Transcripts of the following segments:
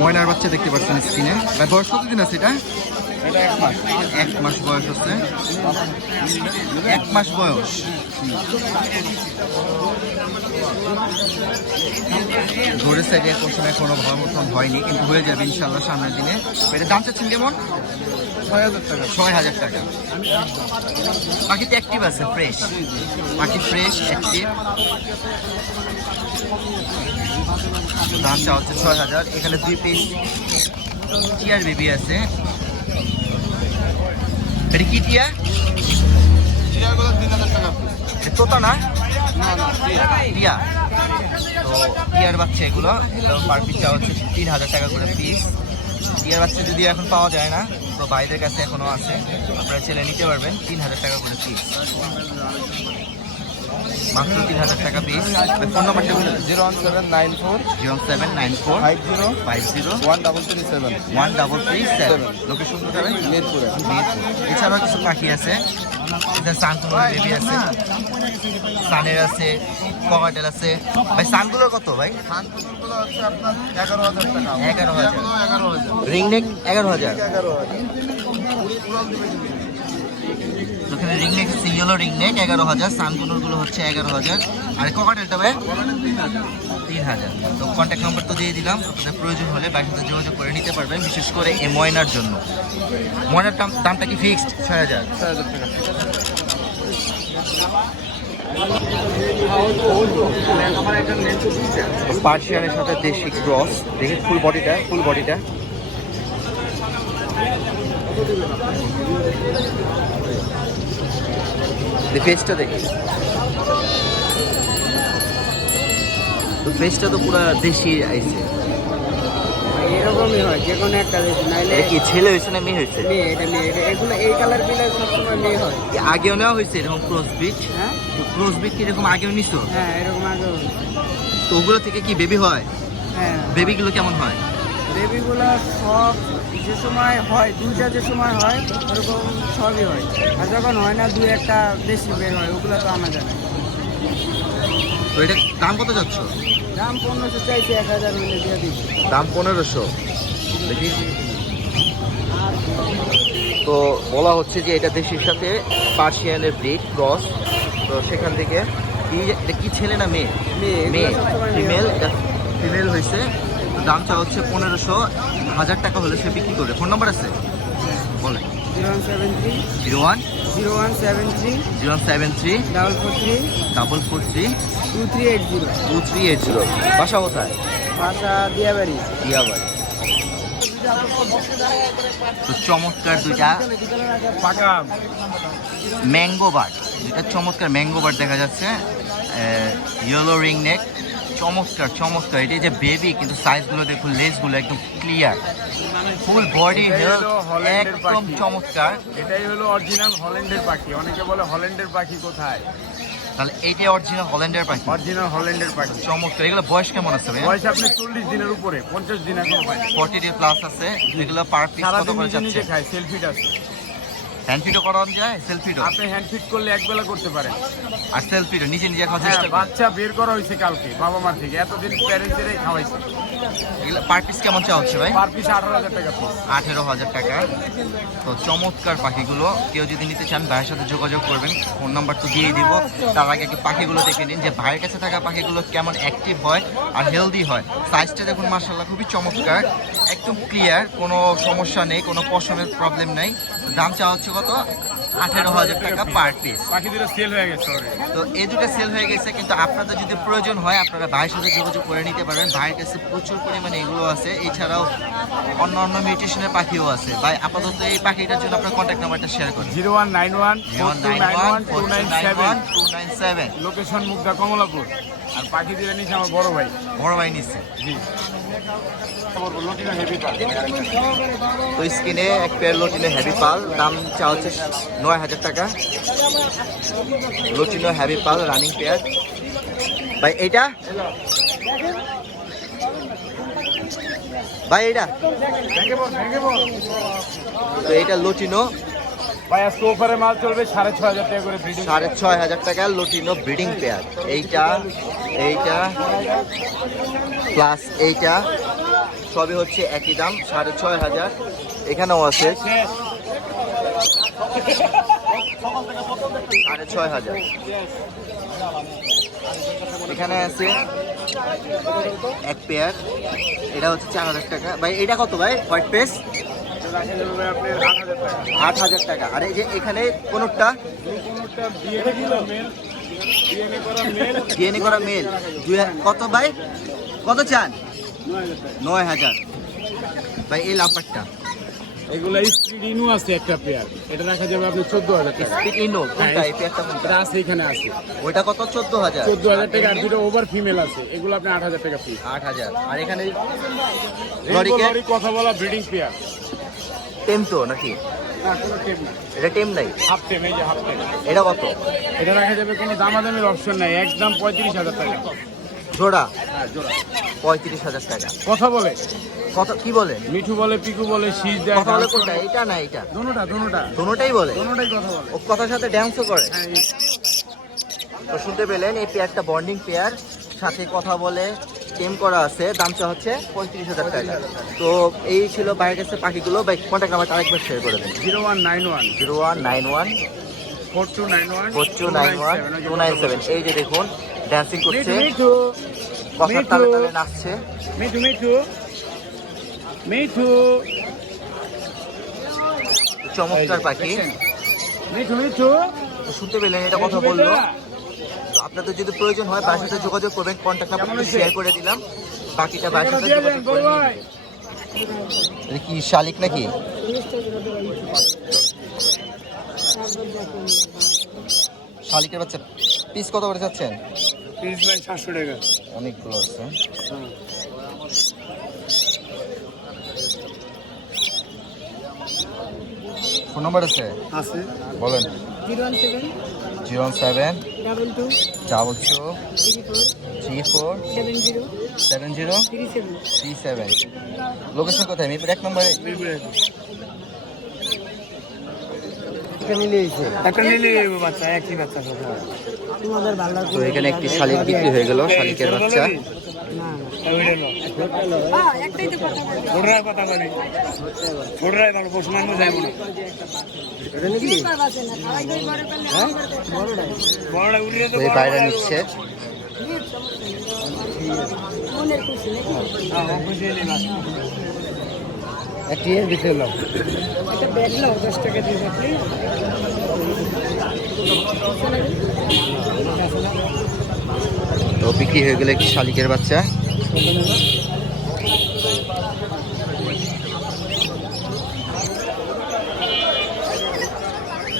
ময়নার বাচ্চা দেখতে পাচ্ছেন স্ক্রিনে। ভাই বয়স কতদিন আছে এটা? এটা 1 মাস। 1 মাস বয়স হচ্ছে। 1 মাস বয়স। ঘরের সাইডে প্রথমে কোনো ভালো মতন হয়নি, কিন্তু হয়ে যাবে ইনশাল্লাহ সামনের দিনে। এটা দাম চাচ্ছেন কেমন? 6000 টাকা। 6000 টাকা। পাখি তো অ্যাক্টিভ আছে, ফ্রেশ পাখি, ফ্রেশ অ্যাক্টিভ। দামটা হচ্ছে 6000। এখানে 2 পিস টিয়ার বেবি আছে। এটা কি টিয়া? টিয়াগুলো 3000 টাকা পিস। এটা তোতা না? না না, টিয়া। টিয়া। তো টিয়ার বাচ্চা এগুলো পার পিসটা হচ্ছে 3000 টাকা করে পিস। টিয়ার বাচ্চা যদি এখন পাওয়া যায় না, তো বাইরের কাছে এখনো আছে, আপনারা ছেলে নিতে পারবেন 3000 টাকা করে পিস, মাত্র 3000 টাকা পিস। ফোন নাম্বারটা বলে 01794 0794 50 50 1337। 1337। লোকেশন কোথায়? মিরপুরে। মিরপুর। এছাড়াও কিছু পাখি আছে, এটা সানকুলোর বেবি আছে, সানের আছে, ককাটেল আছে। ভাই সানগুলোর কত ভাই? সানকুলোরগুলো হচ্ছে আপনার 11000 টাকা। 11000। এগুলো 11000। রিংনেক 11000। 11000। ওখানে রিংনেক আছে, ইয়েলো রিংনেক 11000, সানকুলোরগুলো হচ্ছে 11000। আর ককাটেলটা ভাই 3000। তো কন্ট্যাক্ট নাম্বার তো দিয়ে দিলাম, আপনাদের প্রয়োজন হলে বাড়ির সাথে যোগাযোগ করে নিতে পারবেন, বিশেষ করে এই ময়নার জন্য। ময়নার দামটা কি ফিক্সড? 6000। 6000 টাকা। পার্সিয়ানের সাথে দেশি ক্রস, দেখে ফুল বডিটা ফেসটা দেখি, তো ফেসটা তো পুরো দেশি আইছে। এরকমই হয় যে কোনো একটা দেশ, নাইলে এটা কি ছেলে হয়েছে না মেয়ে হয়েছে? মেয়ে, এটা মেয়ে, এগুলো এই কালার গুলো সবসময় মেয়ে হয়। আগেও নেওয়া হয়েছে এরকম ক্রস বিচ? হ্যাঁ ক্রস বিচ কি এরকম আগেও নিছো? হ্যাঁ, এরকম আগেও। তো ওগুলো থেকে কি বেবি হয়? হ্যাঁ, বেবিগুলো কেমন হয়? বেবিগুলো সব যে সময় হয়, দুইটা যে সময় হয় ওরকম সবই হয়, আর যখন হয় না দুই একটা বেশি বের হয়, ওগুলো তো আনা যায় না। তো এটা দাম কত যাচ্ছ? দাম 1500 চাইছে, 1000 হলে দিয়ে দিচ্ছি। দাম 1500। দেখি, তো বলা হচ্ছে যে এটা দেশের সাথে পার্সিয়ানের ব্রিড ক্রস। তো সেখান থেকে এটা কি ছেলে না মেয়ে? মেয়ে, এগুলো মেয়ে, সবসময় মেয়ে ফিমেল। হয়। এটা ফিমেল হয়েছে। তো দামটা হচ্ছে 1500। 1000 টাকা হলে সে বিক্রি করবে। ফোন নাম্বার আছে বলে? 0173 01 0173 073 443 443 2380। 2380। বাসা কোথায়? ভাষা দিয়াবাড়ি। দিয়াবাড়ি। তো চমৎকার দুইটা পাকা ম্যাঙ্গো বার্ড, দুইটা চমৎকার ম্যাঙ্গো বার্ড দেখা যাচ্ছে। ইয়েলো রিং নেক, চমৎকার চমৎকার। এটা যে বেবি, কিন্তু সাইজগুলো দেখুন, লেসগুলো একদম ক্লিয়ার, ফুল বডি হেলথ একদম চমৎকার। এটাই হলো অরিজিনাল হল্যান্ডের পাখি। অনেকে বলে হল্যান্ডের পাখি কোথায়? তাহলে এইটাই অরিজিনাল হল্যান্ডের পাখি, অরিজিনাল হল্যান্ডের পাখি। চমৎকার। এগুলো বয়স কেমন আছে ভাই? বয়স আপনি 40 দিনের উপরে, 50 দিন এখন হয়। 40 ডে প্লাস আছে। এগুলো পার পিস কত সারাদিন করে নিজে যাচ্ছে? নিজে খায়, সেলফিট আছে। হ্যান্ড ফিটও করানো যায়? সেলফিটও? আপনি হ্যান্ড ফিট করলে একবেলা করতে পারেন। আর সেলফিটও নিজে নিজে খাওয়ার হ্যাঁ, চেষ্টা করে? বাচ্চা বের করা হয়েছে কালকে বাবা মার থেকে, এতদিন প্যারেন্টসেরাই খাওয়াইছে। এগুলো পার পিস কেমন চাওয়া হচ্ছে ভাই? পার পিস 18,000 টাকা পিস। 18,000 টাকা। তো চমৎকার পাখিগুলো, কেউ যদি নিতে চান ভাইয়ের সাথে যোগাযোগ করবেন, ফোন নাম্বার তো দিয়ে দিব। তার আগে একটু পাখিগুলো দেখে নিন যে ভাইয়ের কাছে থাকা পাখিগুলো কেমন অ্যাক্টিভ হয় আর হেলদি হয়। সাইজটা দেখুন মাশাআল্লাহ খুবই চমৎকার, একদম ক্লিয়ার, কোনো সমস্যা নেই, কোনো পশমের প্রবলেম নেই। দাম চাওয়া হচ্ছে কত? 18,000 টাকা পার পিস। পাখি দুটো সেল হয়ে গেছে already। তো এই দুটো সেল হয়ে গেছে, কিন্তু আপনাদের যদি প্রয়োজন হয় আপনারা ভাইয়ের সাথে যোগাযোগ করে নিতে পারেন। ভাইয়ের কাছে প্রচুর পরিমাণে এগুলো আছে, এছাড়াও অন্য অন্য মিউটেশনের পাখিও আছে। ভাই আপাতত এই পাখিটার জন্য আপনার কন্ট্যাক্ট নাম্বারটা শেয়ার করুন। 0191 4291 297। 297। লোকেশন মুগদা কমলাপুর। আর পাখি দিলে নিচ্ছে আমার বড় ভাই। বড় ভাই নিচ্ছে। জি। লটিনো হেভি পাল। তো স্ক্রিনে এক পেয়ার লটিনো হ্যাভি পাল, দাম চা হচ্ছে 9000 টাকা। লটিনো হ্যাভি পাল রানিং পেয়ার। ভাই এইটা, ভাই এইটা, তো এইটা লটিনো ভাই আজকে অফারে মাল চলবে 6500 টাকা করে ব্রিডিং। 6500 টাকা লটিনো ব্রিডিং পেয়ার। এইটা, এইটা প্লাস এইটা সবই হচ্ছে একই দাম 6,500। এখানেও আছে 6,500। এখানে আছে এক পেয়ার, এটা হচ্ছে 4,000 টাকা। ভাই এটা কত ভাই হোয়াইট পেস? এটা রাখা যাবে ভাই আপনার 8,000 টাকা। 8,000 টাকা। আর এই যে এখানে কোনটা কোনটা ডিএনএ করা মেল কত ভাই, কত চান? 9,000 টাকা। 9,000। ভাই এই লাম্বারটা এগুলা স্পিড ইনু আছে একটা পেয়ার, এটা রাখা যাবে আপনি 14,000 টাকা। স্পিড ইনো কোনটা? এই পেয়ারটা কোনটা? এটা আছে, এখানে আছে ওইটা কত? 14,000। 14,000 টাকা। আর দুটো ওভার ফিমেল আছে, এগুলো আপনি 8,000 টাকা পিস। 8,000। আর এখানে লরিকে কথা বলা ব্রিডিং পেয়ার। টেম তো নাকি? না, কোনো টেপ না, এটা টেম নাই? হাফ টেম, এই যে হাফ টেম। এটা কত? এটা রাখা যাবে, কোনো দামাদামির অপশন নাই, একদম 35,000 টাকা। জোড়া হ্যাঁ, জোড়া। 35,000 টাকা। কথা বলে, কত কি বলে? মিঠু বলে, পিকু বলে, শীষ দেয়। কথা বলে কোনটা? এটা না এটা? দোনোটা দুটোটাই বলে। দোনোটাই কথা বলে। ও কথার সাথে ড্যান্সও করে। হ্যাঁ, তো শুনতে পেলেন, এই পেয়ারটা বন্ডিং পেয়ার, সাথে কথা বলে, টেম করা আছে। দামটা হচ্ছে 35,000 টাকা। তো এই ছিল বাইরের কাছে পাখিগুলো। ভাই কন্ট্যাক্ট নাম্বারটা আরেকবার শেয়ার করে দেন। 0191 0191 4291 4291 297। এই যে দেখুন ড্যান্সিং করছে, মিঠু কথার তালে তালে নাচছে। মিঠু মিঠু মিঠু চমৎকার পাখি। মিঠু মিঠু। তো শুনতে পেলেন, এটা কথা বললো। তো আপনাদের যদি প্রয়োজন হয় বাসার সাথে যোগাযোগ করবেন, কন্ট্যাক্ট নাম্বার শেয়ার করে দিলাম। বাকিটা বাসার সাথে যোগাযোগ করে নিন। এটা কি শালিক নাকি? শালিকের বাচ্চা পিস কত করে চাচ্ছেন? পিস ভাই 700 টাকা। অনেকগুলো আছে। ফোন নাম্বার আছে? আছে। বলেন। 017 07 22 22 34 70 70 37 37। লোকেশন কোথায়? মিরপুর 1 নম্বরে। একটা নিলে বাচ্চা, একই বাচ্চা সব। তোমাদের ভালো তো এখানে একটি শালিক বিক্রি হয়ে গেল, শালিকের বাচ্চা। একটাই তো কথা বলি। ছোটরা কথা বলি, ছোটরাই ভালো, পশুমানও যায় মনে। বড়রা উড়িয়ে তো তো এই বাইরে নিচ্ছে। মনের খুশি নাকি? একটি এর দিতে হলো। একটা ব্যাগ নাও 10 টাকা দিয়ে আপনি। তো বিক্রি হয়ে গেল একটি শালিকের বাচ্চা।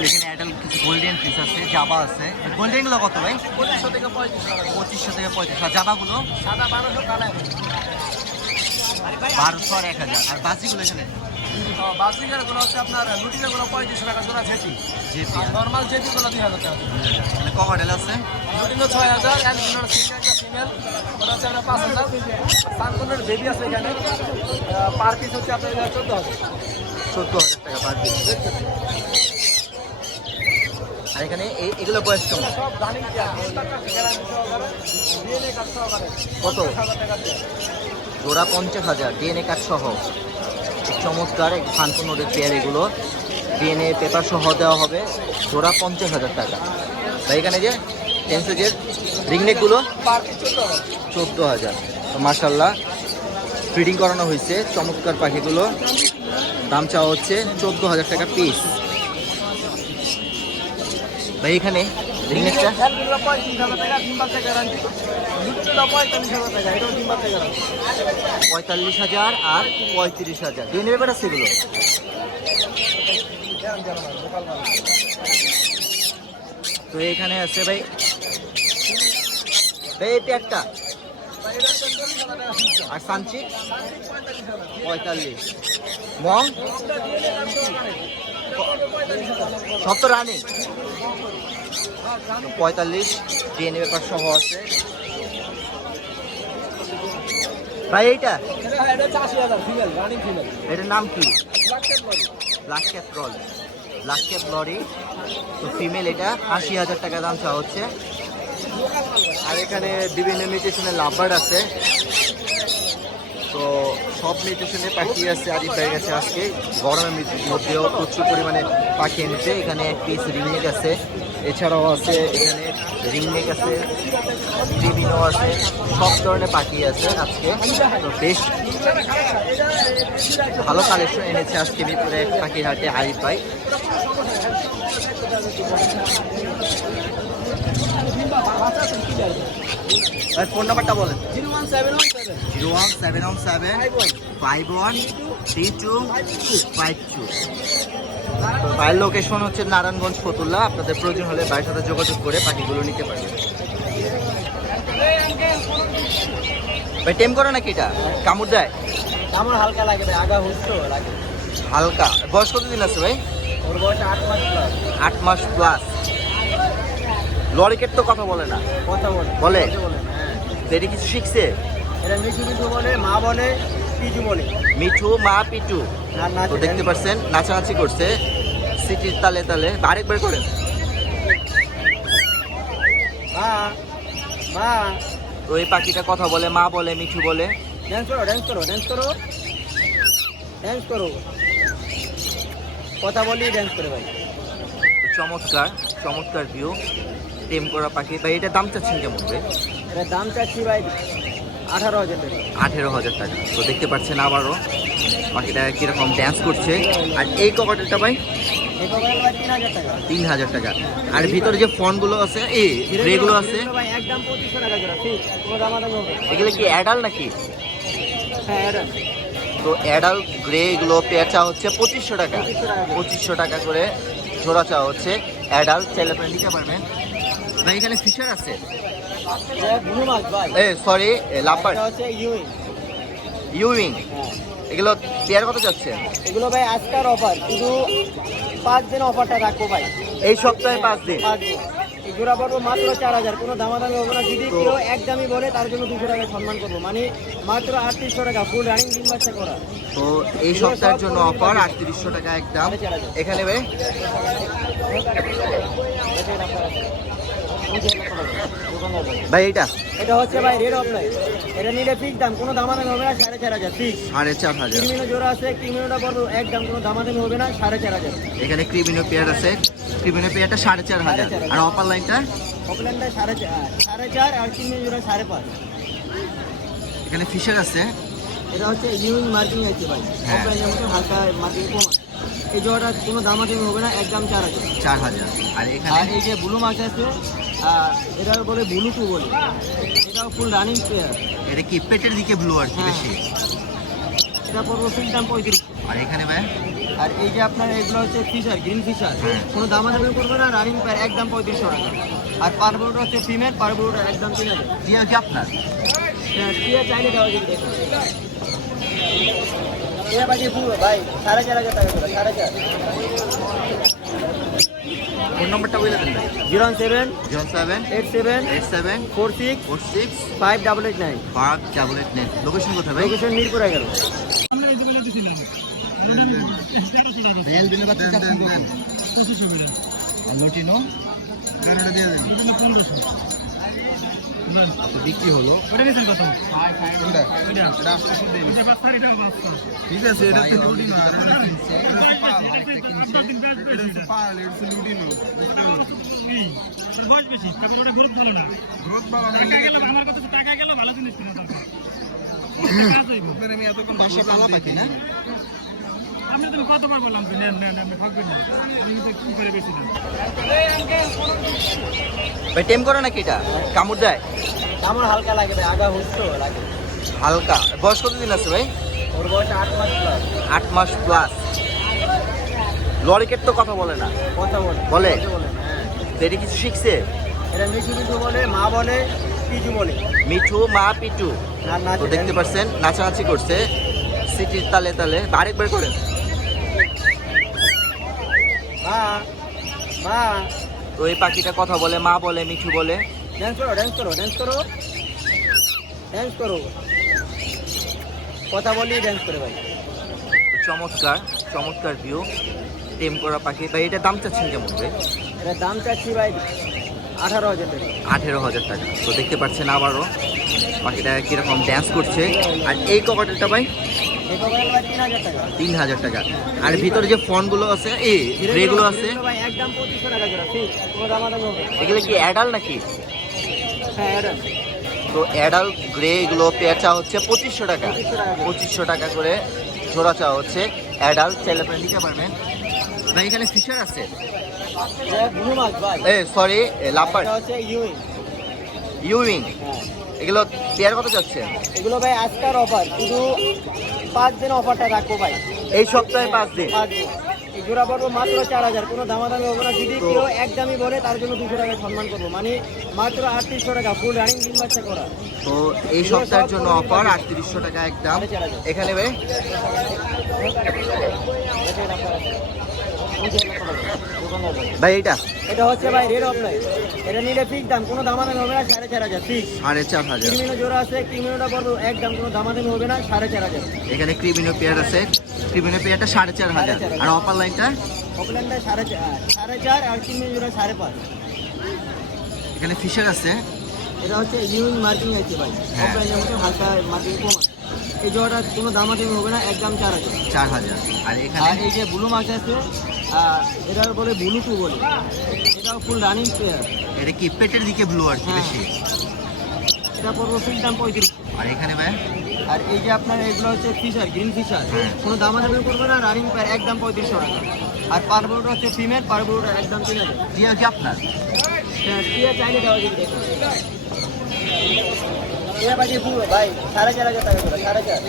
এখানে অ্যাডাল্ট কিছু গোল্ডেন পিস আছে, জাবা আছে। গোল্ডেন গুলো কত ভাই? 2500 থেকে 3500। আর জাবাগুলো? সাদা 1200 কালা 1200 আর 1000। আর বাসিগুলো এখানে? বাসিকার গুলো হচ্ছে আপনার লুটিনের গুলো 3500 টাকা জোড়া জেপি। জেপি। নরমাল জেপি গুলো 2000 টাকা। মানে ক মডেল আছে? লুটিনো 6000, অ্যালবিনোর সিঙ্গেল একটা ফিমেল ওটা হচ্ছে আপনার 5000। সানকুনের বেবি আছে এখানে, পার পিস হচ্ছে আপনার 14000। 14,000 টাকা পার পিস। আর এখানে এগুলো বয়স কেমন? সব রানিং পেয়ার, গ্যারান্টি সহকারে, ডিএনএ কার্ড সহকারে। কত? 50,000 টাকা দিয়ে। জোড়া 50,000, ডিএনএ কার্ড সহ। চমৎকার এক শান্তনুরের পেয়ার এগুলো, ডিএনএ পেপার সহ দেওয়া হবে। জোড়া 50,000 টাকা। তাই এখানে যে টেন্সেজের রিংনেকগুলো পার পিস 14,000। 14,000। তো মার্শাল্লাহ ফিডিং করানো হয়েছে চমৎকার পাখিগুলো। দাম চাওয়া হচ্ছে 14,000 টাকা পিস। ভাই এখানে রিংনেকটা অ্যালবিনোর 35,000 টাকা, ডিম বাচ্চা গ্যারান্টি। লুটিনো 45,000 টাকা, এটাও ডিম বাচ্চা গ্যারান্টি। 45,000 আর 35,000। ডিএনএ পেপার আছে এগুলো? তো এখানে আছে ভাই এই পেয়ারটা। আর সানচিক 45। মং সব তো রানিং। 45 ডিএনএ পেপার সহ আছে। ভাই এইটা এটা হচ্ছে 80,000 ফিমেল, রানিং ফিমেল। এটার নাম কি? Black cap body. Black cap রল, ব্ল্যাক ক্যাপ লরি। তো ফিমেল এটা 80,000 টাকা দাম চাওয়া হচ্ছে। আর এখানে বিভিন্ন মিউটেশনের লাভবার্ড আছে। তো সব মিউটেশনের পাখি আছে আরিফ ভাইয়ের কাছে আজকে। গরমের মধ্যেও প্রচুর পরিমাণে পাখি এনেছে। এখানে পিস রিংনেক আছে, এছাড়াও আছে এখানে রিংনেক আছে, ক্রিমিনো আছে, সব ধরনের পাখি আছে আজকে। তো বেশ ভালো কালেকশন এনেছে আজকে মিরপুরে পাখির হাটে আরিফ ভাই। ফোন নাম্বারটা বলেন। 01717513252। ভাইয়ের লোকেশন হচ্ছে নারায়ণগঞ্জ ফতুল্লা। আপনাদের প্রয়োজন হলে ভাইয়ের সাথে যোগাযোগ করে পাখিগুলো নিতে পারবেন। ভাই টেম করে নাকি এটা কামড় দেয়? আমার হালকা লাগে ভাই, আগা হুস্তো লাগে। হালকা। বয়স কতদিন আছে ভাই? ওর বয়স 8 মাস প্লাস। 8 মাস প্লাস। লরিকেট তো কথা বলে না? কথা বলে। বলে? হ্যাঁ। তো এটা কিছু শিখছে? এটা মিঠু মিঠু বলে, মা বলে, পিজু বলে। মিঠু মা পিটু। না তো দেখতে পাচ্ছেন নাচানাচি করছে সিটির তালে তালে। আরেকবার করেন। মা মা তো এই পাখিটা কথা বলে, মা বলে, মিঠু বলে। ড্যান্স করো, ড্যান্স করো, ড্যান্স করো, ড্যান্স করো। কথা বলি, ড্যান্স করে ভাই। তো চমৎকার চমৎকার ভিউ, টেম করা পাখি। ভাই এটা দাম চাচ্ছেন কেমন ভাই? এটা দাম চাচ্ছি ভাই 18,000 টাকা। 18,000 টাকা। তো দেখতে পাচ্ছেন আবারও পাখিটা কিরকম ড্যান্স করছে। আর এই ককাটেলটা ভাই এই কভারের ভাই 3,000 টাকা। 3,000 টাকা। আর ভিতরে যে ফোনগুলো আছে, এই গ্রেগুলো আছে, ভাই একদম 2500 টাকা জোড়া, ঠিক কোনো দামাদামি হবে না। এগুলো কি অ্যাডাল নাকি? হ্যাঁ এটা তো অ্যাডাল গ্রে এগুলো পেয়ার চা হচ্ছে 2500 টাকা। 2500 টাকা করে জোড়া চা হচ্ছে। অ্যাডাল চাইলে আপনি নিতে পারবেন। ভাই এখানে ফিশার আছে, ব্লু মাছ ভাই। সরি লাভবার্ড, এটা হচ্ছে ইউইং। ইউইং। হ্যাঁ এগুলো পেয়ার কত যাচ্ছে? এগুলো ভাই আজকের অফার, শুধু 5 দিন অফারটা রাখবো ভাই। এই সপ্তাহে 5 দিন। 5 দিন এই জোড়া পড়বো মাত্র 4,000, কোনো দামাদামি হবে না। যদি তো- কেউ একদমই বলে তার জন্য 200 টাকা সম্মান করবো, মানে মাত্র 3800 টাকা ফুল রানিং ডিম বাচ্চা করা। তো এই সপ্তাহের জন্য অফার 3800 টাকা একদম। এখানে ভাই ভাই এইটা এটা হচ্ছে ভাই রেড অফলাইন, এটা নিলে ফিক্স দাম, কোনো দামাদামি হবে না। 4,500 ফিক্স। 4,500। ক্রিমিনো জোড়া আছে, ক্রিমিনোটা পড়বো একদম, কোনো দামাদামি হবে না। 4,500 এখানে ক্রিমিনো পেয়ার আছে, ক্রিমিনো পেয়ারটা 4,500। আর অপার লাইনটা অফলাইনটা 4,500 আর ক্রিমিনো জোড়া 5,500। এখানে ফিশার আছে। এটা হচ্ছে ইউনিক মার্কিং আছে ভাই, হ্যাঁ। অফলাইনের মতো হালকা মার্কিং কম আছে। এই জোড়াটা কোনো দামাদামি হবে না, একদম 4,000। 4,000। আর এখানে আর এই যে ব্লু মাছ আছে, এটা বলে ব্লু টু বলে, এটাও ফুল রানিং প্লেয়ার। এটা কি পেটের দিকে ব্লু আর কি হ্যাঁ। বেশি। এটা পড়বো ফিক্স দাম 35। আর এখানে ভাই আর এই যে আপনার এগুলো হচ্ছে ফিশার, গ্রিন ফিশার, হ্যাঁ। কোনো দামাদামি করবে না, রানিং প্লেয়ার একদম 3500 টাকা। আর পারবুটা হচ্ছে ফিমেল, পারবুটা একদম 3,000। টিয়া কি আপনার? টিয়া চাইলে দেওয়া যাবে, দেখুন টিয়া বাকি পুরো ভাই 4,500 টাকা করে, 4,500। ফোন নম্বরটা বলে দেন ভাই। 07 07 87 87 46 46 5889। 5889। লোকেশন কোথায় ভাই? লোকেশন মিরপুর 11। বেল বিলে বাচ্চা চাচ্ছেন কত? আর লুটিনো তো বিক্রি হলো। ঠিক আছে, এটা ভাই already দোকানে কিনছে, আরেকটা কিনছে। বাসা পালা পাখি না? আমি তুমি কতবার বললাম তো নেন নেন আপনি থাকবেন না, আমি তো কি করে বেশি দেন। ভাই টেম করে নাকি এটা কামড় দেয়? আমার হালকা লাগে ভাই, আগা হুস্তো লাগে। হালকা। বয়স কতদিন আছে ভাই? ওর বয়স 8 মাস প্লাস। 8 মাস প্লাস। লরিকেট তো কথা বলে না? কথা বলে। বলে? কথা বলে, হ্যাঁ। তো এটা কিছু শিখছে? এটা মিঠু মিঠু বলে, মা বলে, পিজু বলে। মিঠু মা পিটু। না তো দেখতে পাচ্ছেন নাচানাচি করছে সিটির তালে তালে। আরেকবার করেন। মা মা তো এই পাখিটা কথা বলে, মা বলে, মিঠু বলে। ড্যান্স করো, ড্যান্স করো, ড্যান্স করো, ড্যান্স করো। কথা বলি, ড্যান্স করে ভাই। তো চমৎকার চমৎকার ভিউ, টেম করা পাখি। ভাই এটা দাম চাচ্ছেন কেমন ভাই? এটা দাম চাচ্ছি ভাই 18,000 টাকা। 18,000 টাকা। তো দেখতে পাচ্ছেন আবারও পাখিটা কিরকম ড্যান্স করছে। আর এই ককাটেলটা ভাই এই কোকাটেল ভাই 3000 টাকা। 3000 টাকা। আর ভিতরে যে ফোনগুলো আছে এই গ্রেগুলো আছে এগুলো ভাই একদম 2500 টাকা জোড়া ঠিক কোনো দামাদামি হবে না। এগুলো কি অ্যাডাল্ট নাকি? হ্যাঁ এটা তো অ্যাডাল্ট গ্রে এগুলো পেয়ার চা হচ্ছে 2500 টাকা। 2500 টাকা করে জোড়া চা হচ্ছে অ্যাডাল্ট, চাইলে আপনি নিতে পারবেন। ভাই এখানে ফিশার আছে, ব্লু মাছ ভাই। সরি লাপার এটা হচ্ছে ইউইং। ইউইং, হ্যাঁ এগুলো পেয়ার কত যাচ্ছে? এগুলো ভাই আজকের অফার, শুধু 5 দিন অফারটা রাখবো ভাই। এই সপ্তাহে 5 দিন। 5 দিন এই জোড়া পড়বো মাত্র 4000, কোনো দামাদামি হবে না। যদি কেউ একদমই বলে তার জন্য 200 টাকা সম্মান করবো, মানে মাত্র 3800 টাকা ফুল রানিং ডিম বাচ্চা করা। তো এই সপ্তাহের জন্য অফার 3800 টাকা একদম। এখানে ভাই ভাই এইটা এটা হচ্ছে ভাই রেড অফলাইন, এটা নিলে ফিক্স দাম, কোনো দামাদামি হবে না, 4500 ফিক্স। 4500। ক্রিমিনো জোড়া আছে, ক্রিমিনোটা পড়বো একদম, কোনো দামাদামি হবে না, 4500। এখানে ক্রিমিনো পেয়ার আছে, ক্রিমিনো পেয়ারটা 4500। আর অপার লাইনটা অফলাইনটা 4.5 আর ক্রিমিনো জোড়া 5.5। এখানে ফিশার আছে, এটা হচ্ছে ইউনিক মার্কিং আছে ভাই, হ্যাঁ। অফলাইনের মধ্যে হালকা মার্কিং কম আছে। এই জোড়াটা কোনো দামাদামি হবে না, একদম 4000। 4000। আর এখানে আর এই যে ব্লু মাছ আছে, এটার বলে ব্লু টু বলে, এটাও ফুল রানিং পেয়ার। এটা কি পেটের দিকে ব্লু আর কি হ্যাঁ। বেশি। এটা পড়বো ফিক্স দাম 35। আর এখানে ভাই আর এই যে আপনার এগুলো হচ্ছে ফিশার, গ্রিন ফিশার, হ্যাঁ। কোনো দামাদামি করবে না, রানিং পেয়ার একদম 3500 টাকা। আর পারবুটা হচ্ছে ফিমেল, পারবুটা একদম 3000। দিয়ে কি আপনার টিয়া চাইলে দেওয়া যাবে, দেখুন টিয়া বাকি পুরো ভাই 4500 টাকা করে, 4500।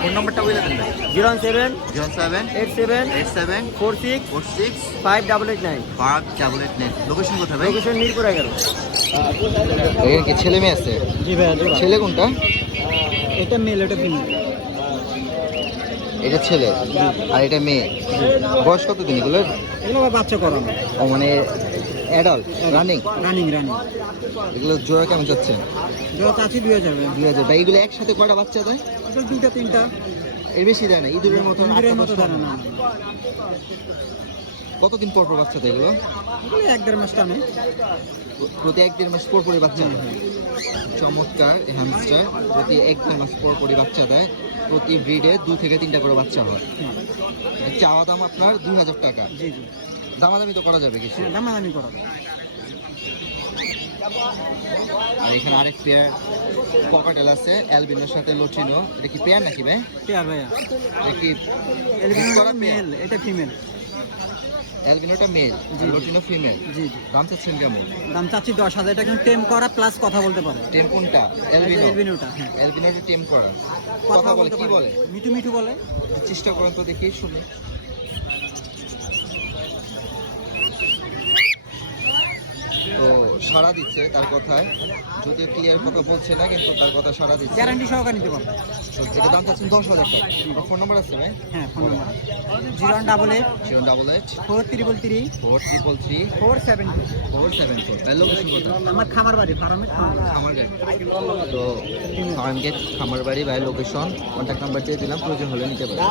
ফোন নম্বরটা বলে দেন ভাই। 07 07 87 87 46 46 5889। 5889। লোকেশন কোথায় ভাই? লোকেশন মিরপুর 11। এখানে কি ছেলে মেয়ে আছে? জি ভাই, ছেলে কোনটা? এটা মেল, এটা ফিমেল। এটা ছেলে আর এটা মেয়ে। বয়স কত দিন এগুলোর? এগুলো আবার বাচ্চা করানো, ও মানে অ্যাডাল্ট রানিং। রানিং। এগুলো জোড়া কেমন যাচ্ছে? জোড়া চাচ্ছি 2000। 2000। ভাই এগুলো একসাথে কয়টা বাচ্চা দেয়? এটা 2টা 3টা, এর বেশি দেয় না? ইঁদুরের মতো ইঁদুরের মতো দাঁড়ানো না। কতদিন পর পর বাচ্চা দেয় এগুলো? এগুলো 1-1.5 মাস টানে। প্রতি 1-1.5 মাস পর পরে বাচ্চা দেয়। চমৎকার এই হ্যামস্টার, প্রতি 1-1.5 মাস পর পরে বাচ্চা দেয়। প্রতি ব্রিডে 2 থেকে 3টা করে বাচ্চা হয়। চাওয়া দাম আপনার 2000 টাকা। জি জি, দামাদামি তো করা যাবে কিছু। দামাদামি করাবো। আর এখানে আরেক পেয়ার ককাটেল আছে অ্যালবিনোর সাথে লোচিনো। এটা কি পেয়ার নাকি ভাই? পেয়ার ভাইয়া, এটা কি এলবিনোটা মেল, এটা ফিমেল। অ্যালবিনোটা মেল, জি। লোচিনো ফিমেল। জি জি, দাম চাচ্ছেন কেমন? দাম চাচ্ছি 10,000 টাকা, টেম করা প্লাস কথা বলতে পারে। টেম কোনটা? অ্যালবিনো। এলবিনোটা, হ্যাঁ। অ্যালবিনোটা টেম করা। কথা বলে কি বলে? মিঠু মিঠু বলে। চেষ্টা করেন তো দেখি শুনি। তো সাড়া দিচ্ছে তার কথায়, যদিও ক্লিয়ার কথা বলছে না কিন্তু তার কথা সাড়া দিচ্ছে। গ্যারান্টি সহকারে নিতে পারবে। তো এটা দাম চাচ্ছেন 10,000 টাকা। ফোন নাম্বার আছে ভাই? হ্যাঁ, ফোন নাম্বার 018 088 4333 4333 472। 474। তাই লোকেশন কোথায়? আমার খামার বাড়ি ফার্মের খামার গেট। তো ফার্ম গেট খামার বাড়ি ভাই লোকেশন। কন্ট্যাক্ট নাম্বার দিয়ে দিলাম, প্রয়োজন হলে নিতে পারেন।